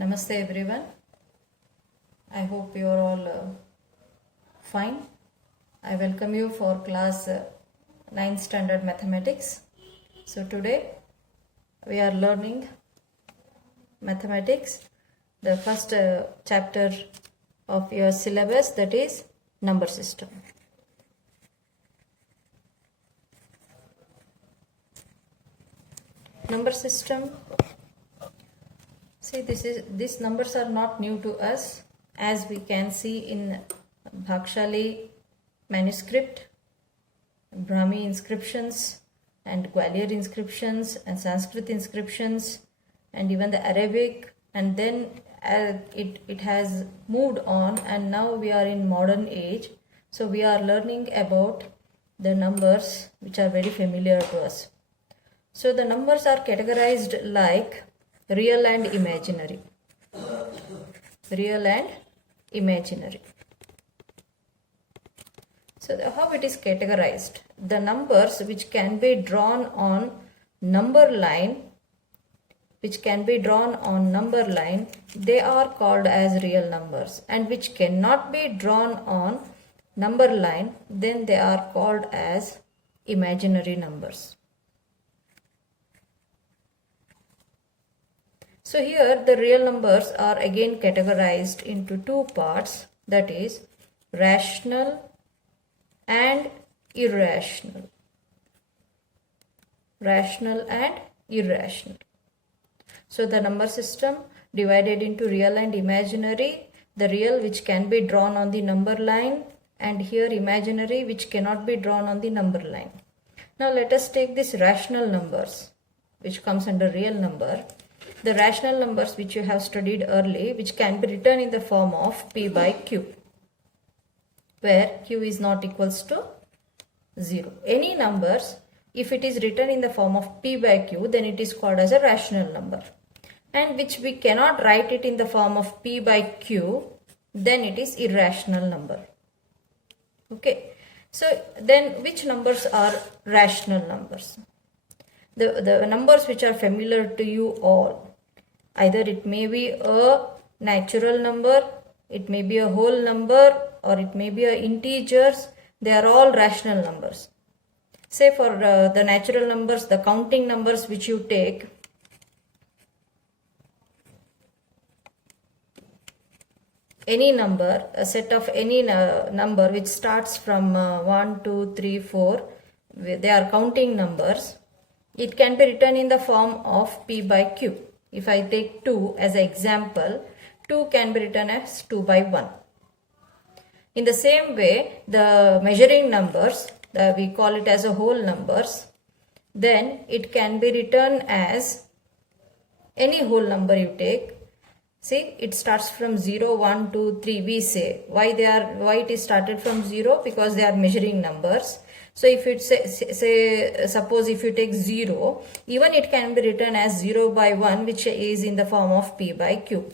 Namaste everyone. I hope you are all fine. I welcome you for class 9th standard mathematics. So today we are learning mathematics, the first chapter of your syllabus, that is number system. Number system. See, these numbers are not new to us, as we can see in Bhakshali manuscript, Brahmi inscriptions, and Gwalior inscriptions, and Sanskrit inscriptions, and even the Arabic, and then it has moved on, and now we are in modern age. So we are learning about the numbers which are very familiar to us. So the numbers are categorized like real and imaginary. Real and imaginary. So how it is categorized? The numbers which can be drawn on number line, they are called as real numbers, and which cannot be drawn on number line, then they are called as imaginary numbers. So here the real numbers are again categorized into two parts, that is rational and irrational. Rational and irrational. So the number system divided into real and imaginary. The real which can be drawn on the number line, and here imaginary which cannot be drawn on the number line. Now let us take this rational numbers which comes under real number. The rational numbers which you have studied early, which can be written in the form of P by Q, where Q is not equals to 0. Any numbers, if it is written in the form of P by Q, then it is called as a rational number. And which we cannot write it in the form of P by Q, then it is irrational number. Okay. So then which numbers are rational numbers? The numbers which are familiar to you all. Either it may be a natural number, it may be a whole number, or it may be a integers. They are all rational numbers. Say for the natural numbers, the counting numbers which you take, any number, a set of any number which starts from 1, 2, 3, 4, they are counting numbers. It can be written in the form of P by Q. If I take 2 as an example, 2 can be written as 2 by 1. In the same way, the measuring numbers, we call it as a whole numbers, then it can be written as any whole number you take. See, it starts from 0, 1, 2, 3, we say. Why it is started from 0? Because they are measuring numbers. So if it suppose if you take 0, even it can be written as 0 by 1, which is in the form of P by Q.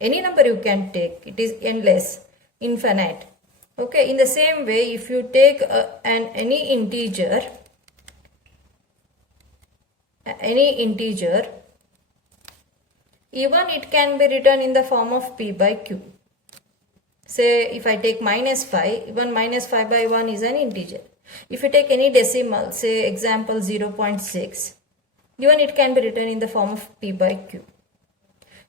Any number you can take, it is endless, infinite. Okay, in the same way, if you take any integer, even it can be written in the form of P by Q. Say if I take minus 5, even minus 5 by 1 is an integer. If you take any decimal, say example 0.6, even it can be written in the form of P by Q.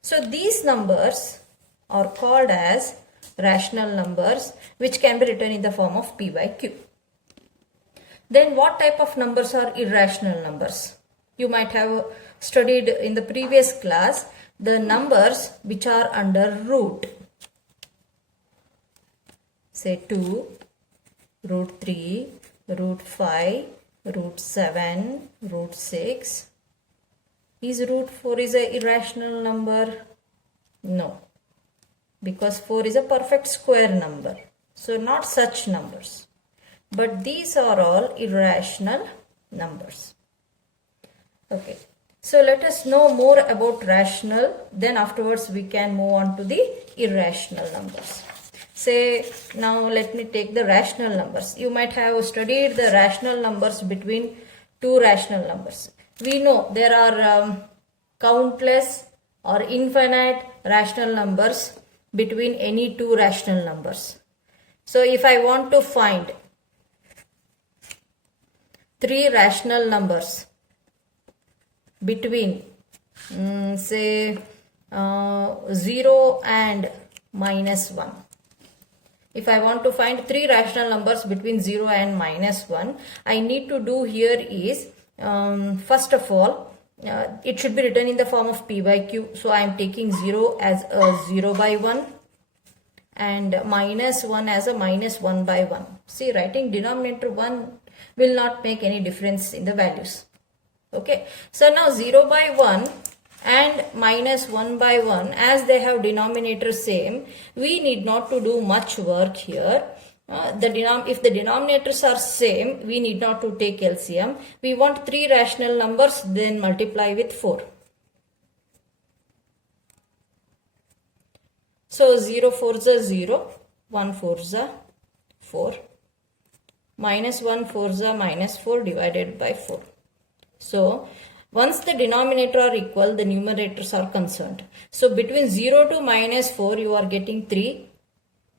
So these numbers are called as rational numbers, which can be written in the form of P by Q. Then what type of numbers are irrational numbers? You might have studied in the previous class the numbers which are under root. Say 2, root 3, root 5, root 7, root 6. Is root 4 is an irrational number? No. Because 4 is a perfect square number. So not such numbers. But these are all irrational numbers. Okay. So let us know more about rational. Then afterwards we can move on to the irrational numbers. Say now let me take the rational numbers. You might have studied the rational numbers between two rational numbers. We know there are countless or infinite rational numbers between any two rational numbers. So if I want to find three rational numbers between say 0 and -1. If I want to find three rational numbers between 0 and -1, I need to do here is, first of all, it should be written in the form of p by q. So I am taking 0 as a 0 by 1 and -1 as a -1 by 1. See, writing denominator 1 will not make any difference in the values. Okay, so now 0 by 1 and -1 by 1, as they have denominator same, we need not to do much work here. If the denominators are same, we need not to take LCM. We want three rational numbers, then multiply with 4. So 0 4s are 0, 1 4s are 4, -1 4s are -4 divided by 4. So once the denominator are equal, the numerators are concerned. So between 0 to -4, you are getting three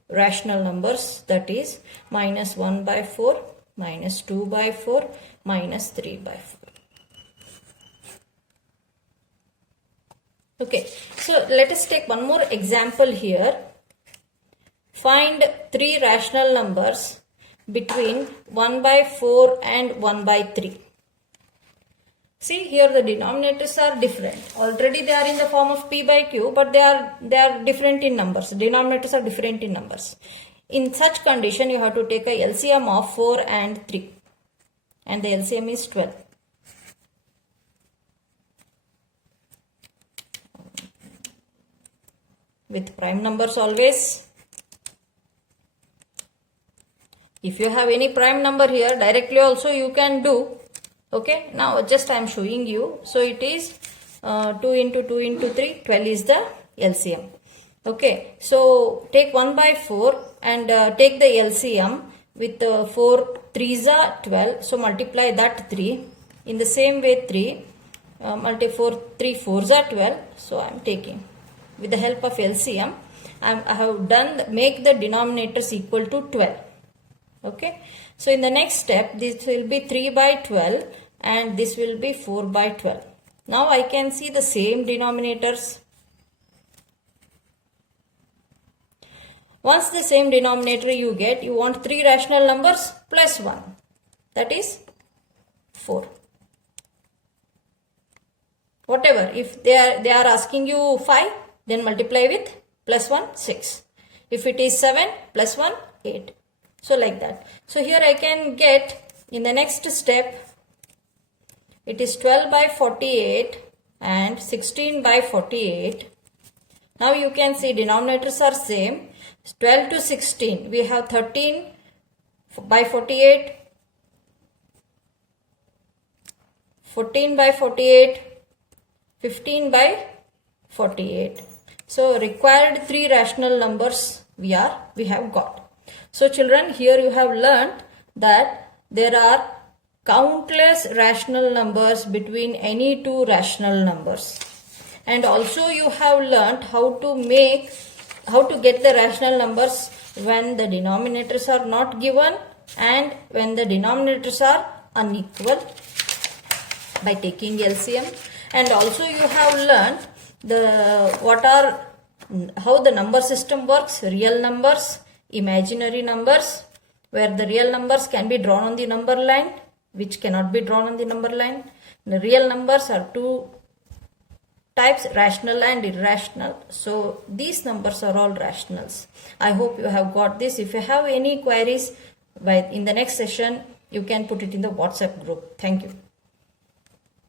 rational numbers, that is -1 by 4, -2 by 4, -3 by 4. Okay, so let us take one more example here. Find three rational numbers between 1 by 4 and 1 by 3. See, here the denominators are different. Already they are in the form of p by q, but they are different in numbers. Denominators are different in numbers. In such condition, you have to take a LCM of 4 and 3, and the LCM is 12. With prime numbers always. If you have any prime number here, directly also you can do. Okay, now just I am showing you. So it is 2 into 2 into 3, 12 is the LCM. Okay, so take 1 by 4 and take the LCM with 4 3s are 12. So multiply that 3. In the same way 3 multiply 3 4s are 12. So I am taking with the help of LCM. I have done make the denominators equal to 12. Okay, so in the next step, this will be 3 by 12 and this will be 4 by 12. Now I can see the same denominators. Once the same denominator you get, you want three rational numbers plus 1, that is 4. Whatever, if they are asking you 5, then multiply with plus 1, 6. If it is 7, plus 1, 8. So like that. So here I can get in the next step, it is 12 by 48 and 16 by 48. Now you can see denominators are same. 12 to 16, we have 13 by 48, 14 by 48, 15 by 48. So required three rational numbers we have got. So children, here you have learnt that there are countless rational numbers between any two rational numbers. And also you have learnt how to get the rational numbers when the denominators are not given and when the denominators are unequal by taking LCM. And also you have learnt how the number system works, real numbers, imaginary numbers, where the real numbers can be drawn on the number line, which cannot be drawn on the number line. The real numbers are two types, rational and irrational. So these numbers are all rationals. I hope you have got this. If you have any queries in the next session, you can put it in the WhatsApp group. Thank you.